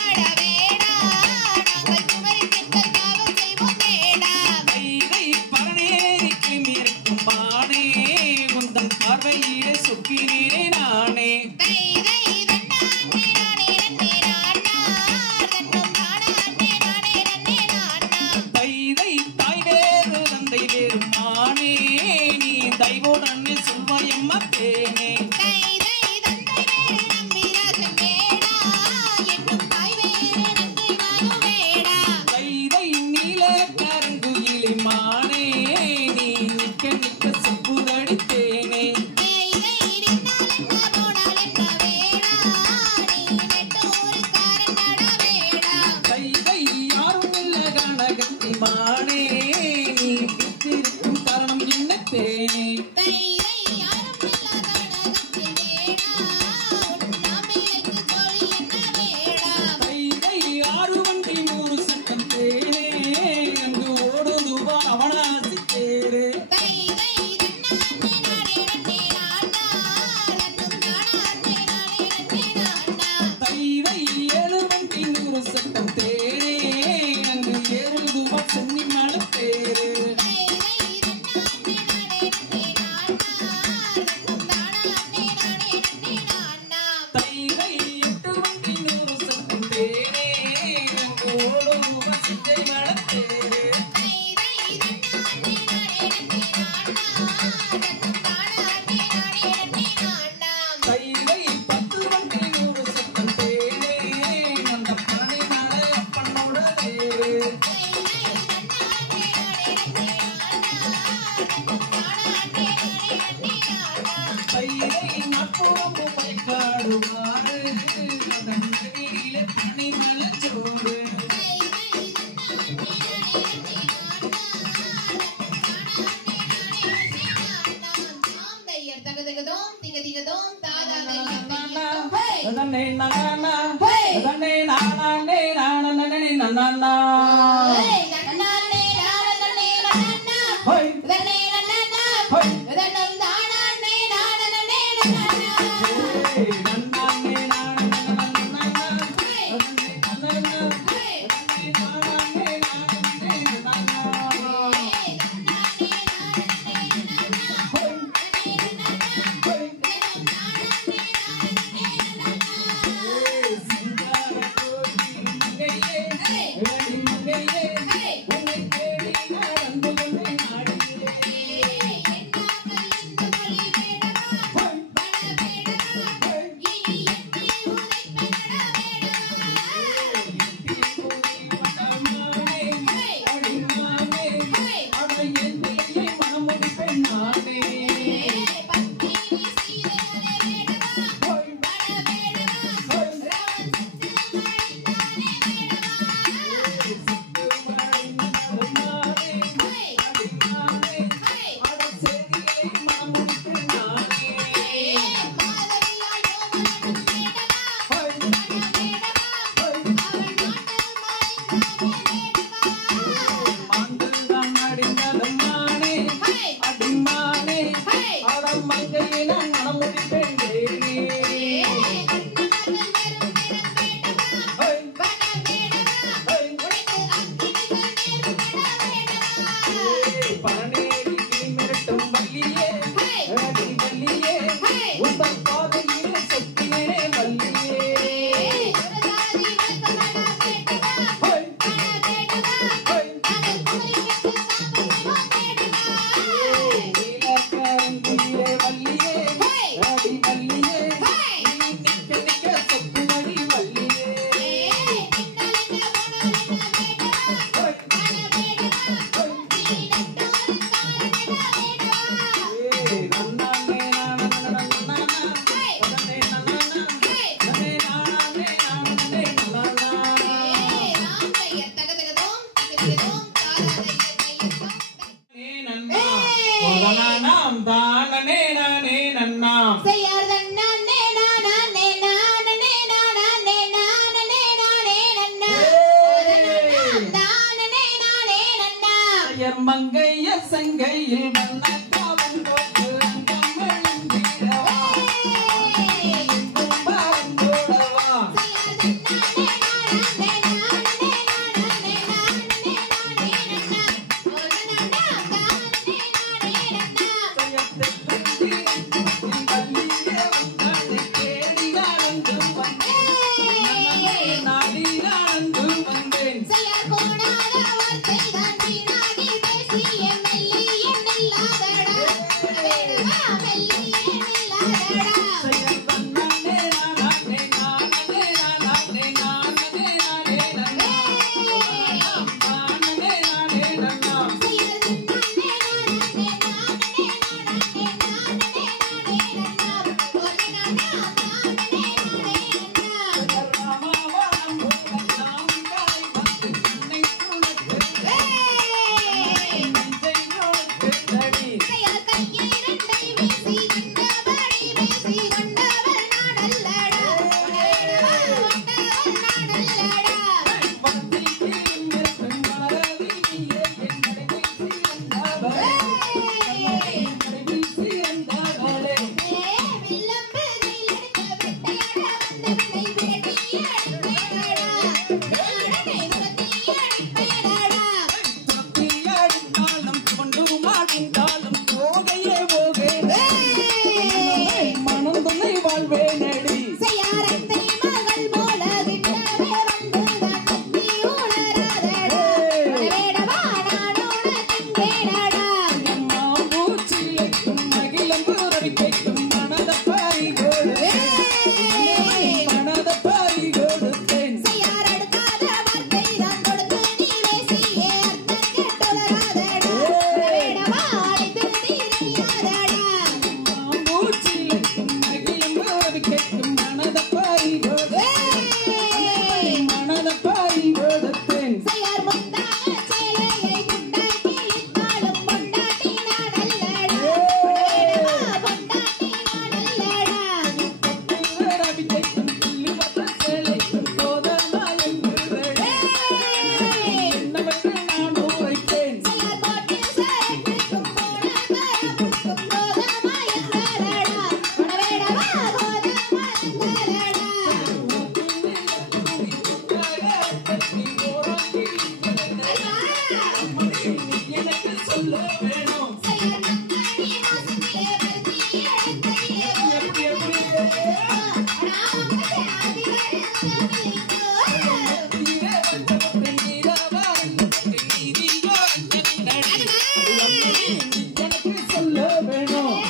சொல்ல வேணும்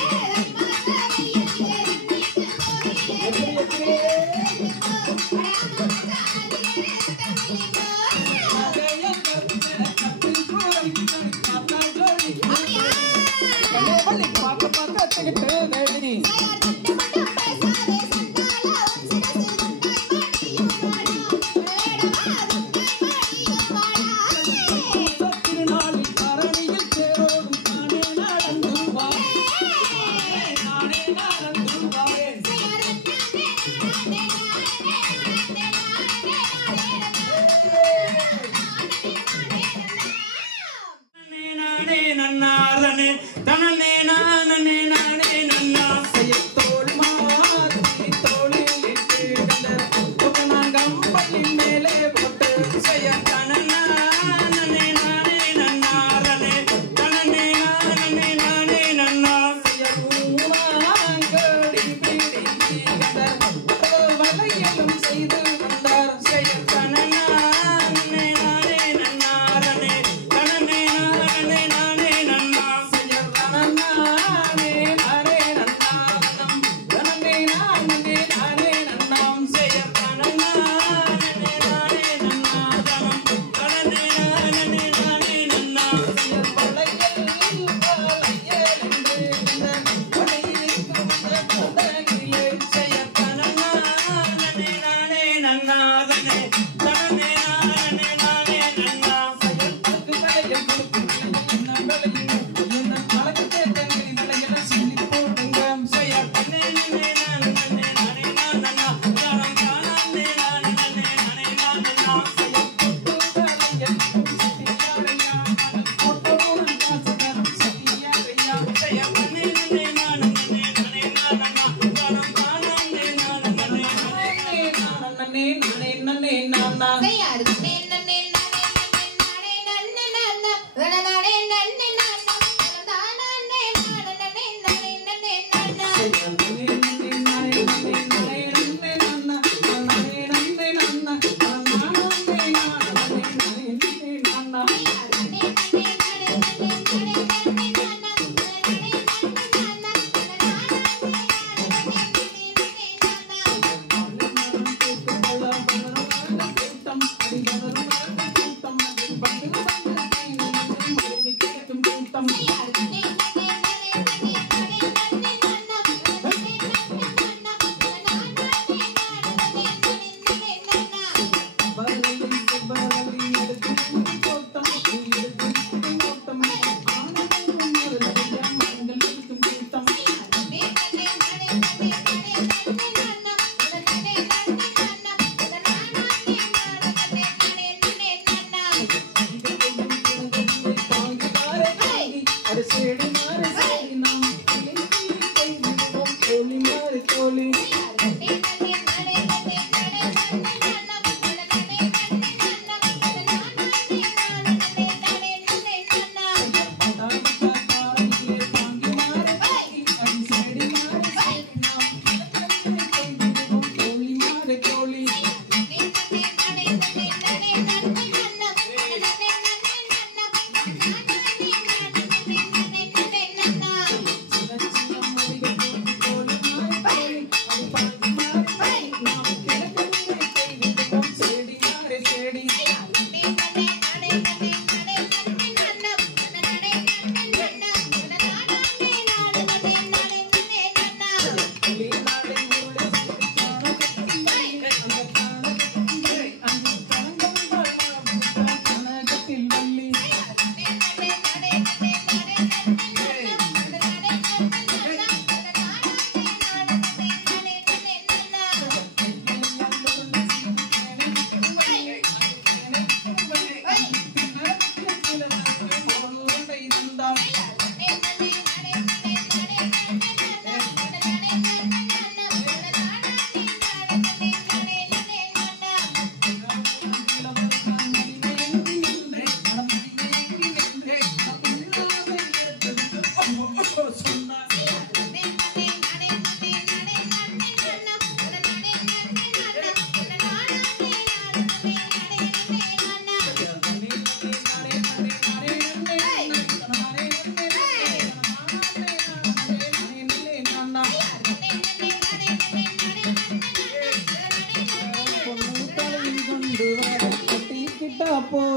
Hey!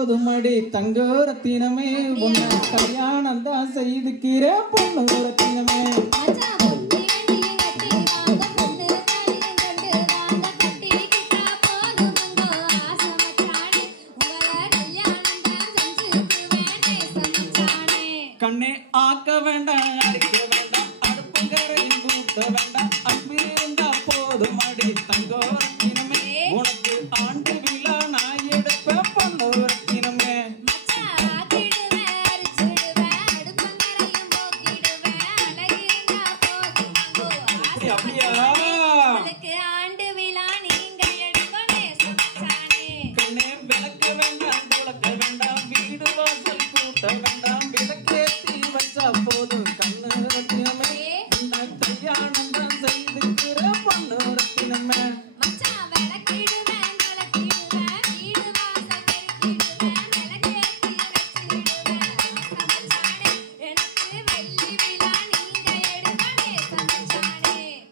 போதும் அடி தங்கோரத்தினமே உன்னை கல்யாணம் தான் செய்துக்கிற பொண்ணுரத்தினமே கண்ணே ஆக்க வேண்டாம் அடிக்க வேண்டாம் அடுப்புங்கரையும் கூட்ட வேண்டாம் அன்பு இருந்தா போதும் அடி தங்கோரத்தினமே உனக்கு ஆண்டு விழா நான் எடுப்ப பொண்ணுரத்தினமே அப்படியா ஆண்டு விழா நீங்க கண்ணே விளக்க வேண்டாம் துளக்க வேண்டாம் வீடு வாசல் கூட்ட வேண்டாம் விளக்கேத்தி வச்சா போதும் கண்ணு ரத்தினமே இந்த கல்யாணம் தான் செய்துக்கிற பொண்ணு ரத்தினமே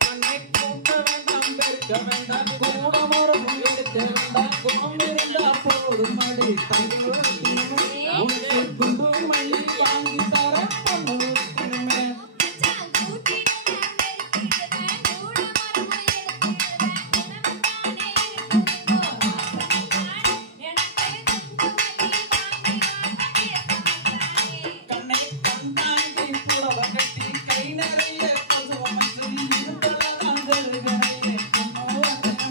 கண்ணை கூட்ட வேண்டாம் பெருக்க வேண்டாம் கூட மரம் எடுக்க வேண்டாம் குணம் இருந்தா போதும் அடி தங்க ரத்தினமே உனக்கு குண்டு மல்லி வாங்கி தர பொண்ணு ரத்தினமே கண்ணை கண்டாங்கி புடவ கட்டி கை நிறைய பசுவ மசூரி இருந்ததான் தருகிறே பொண்ணு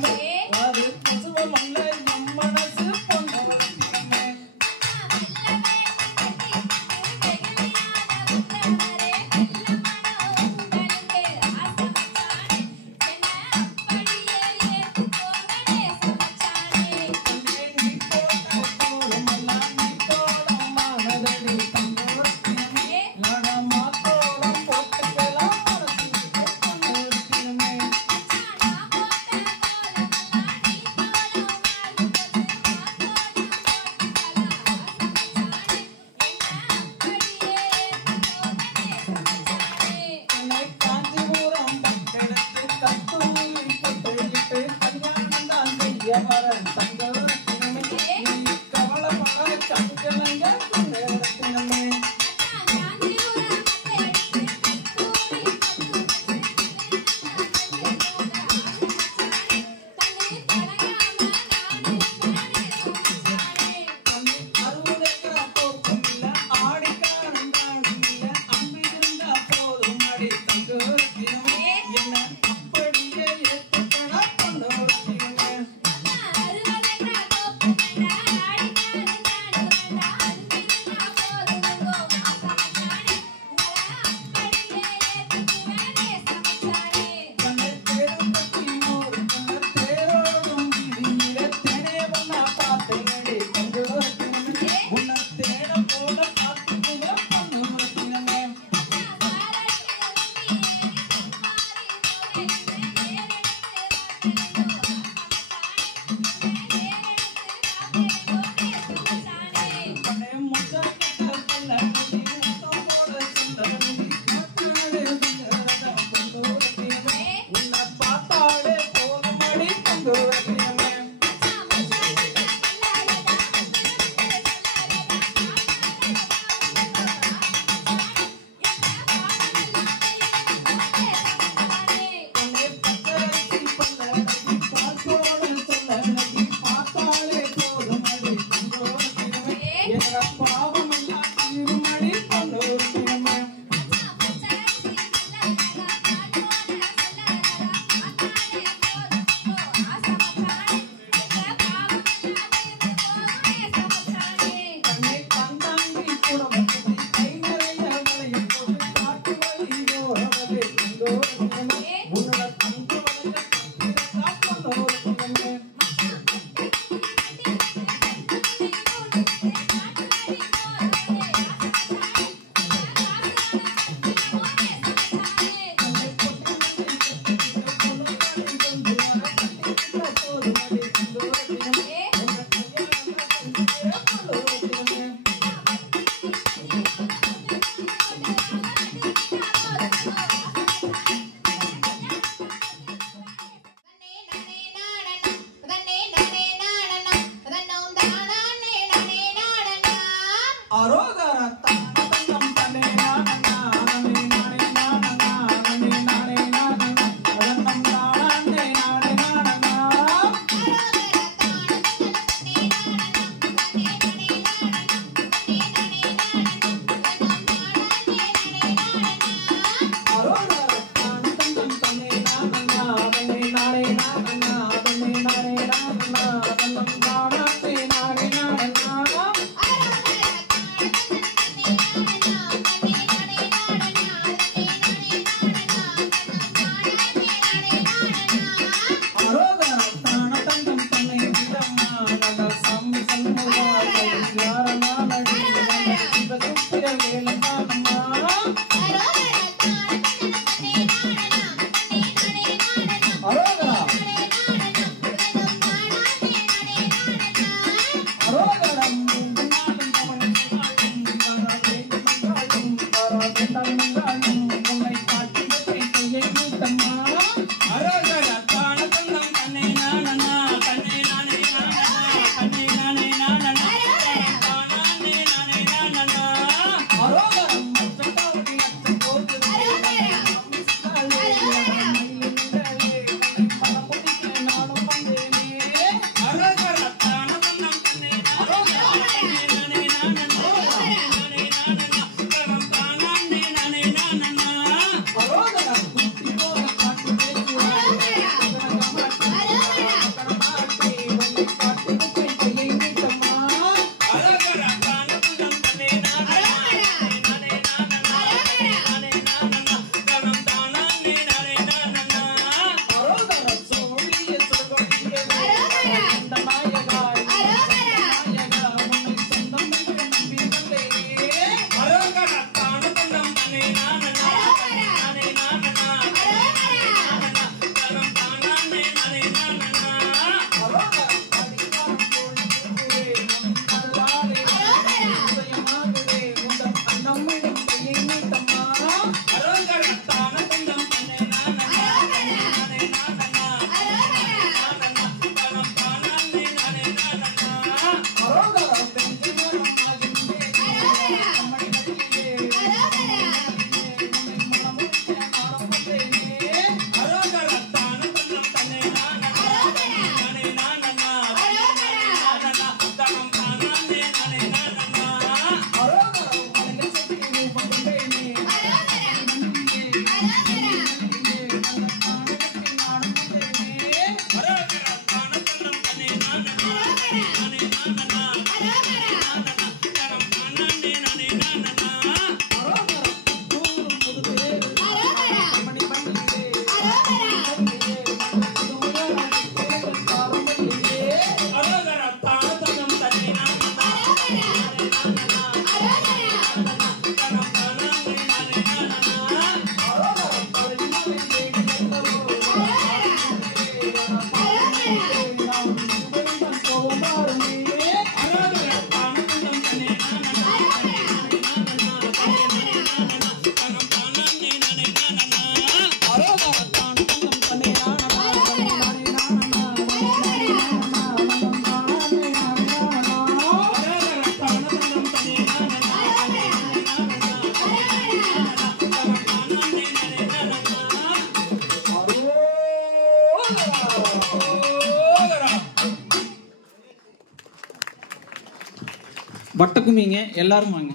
வட்டக்குமிங்க எல்லாரும் வாங்க.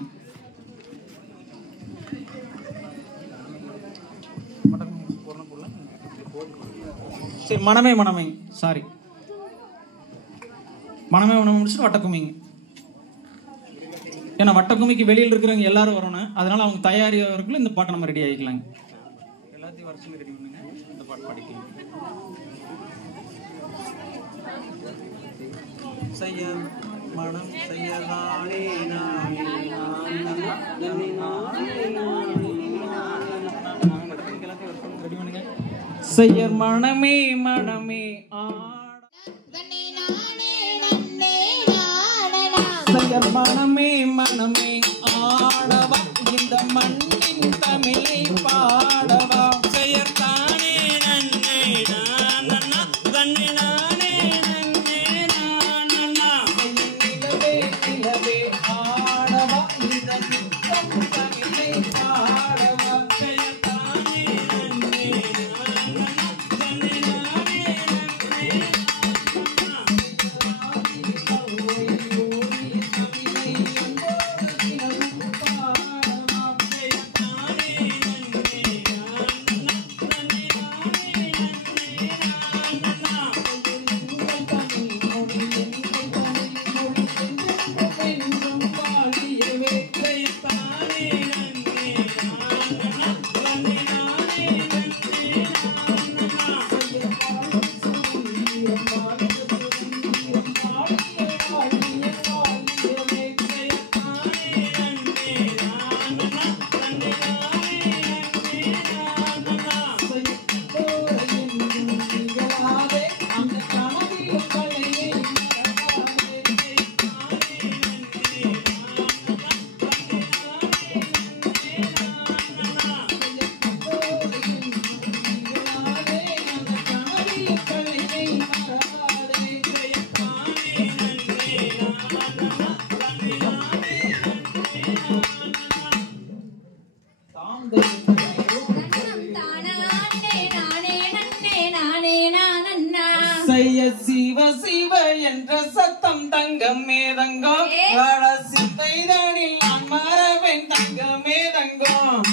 சரி, மனமே மனமே சாரி மனமே மனமே முடிச்சுட்டு வட்டக்குமிங்க. ஏன்னா வட்டக்குமிக்கு வெளியில் இருக்கிறவங்க எல்லாரும் வரணும். அதனால அவங்க தயாரிக்கிறதுக்குள்ள இந்த பாட்டை நம்ம ரெடி ஆகிக்கலாங்க. எல்லாத்தையும் வர சொல்லி ரெடி பண்ணுங்க. இந்த பாட்டு படிக்கலாம். செய்ய மனம் செய்யதானே செய்ய மனமே மனமே செய்ய மனமே மனமே ஆடவா இந்த மண்ணின் தமிழை பாடவா செய்யத்தானே நன்னே நானண்ணா தன்னை நானே நன்னே நானண்ணா நிலவே நிலவே ஆடவா இந்த நித்தம் தமிழை பாடவா செய்யத்தானே நன்னே நானண்ணா தன்னை நானே நன்னே நானண்ணா செய்ய சிவ சிவ என்ற சத்தம் தங்கமே தங்கம் வட சிந்தைதானில் நான் மறவேன் தங்கமே தங்கம்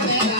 விளக்கா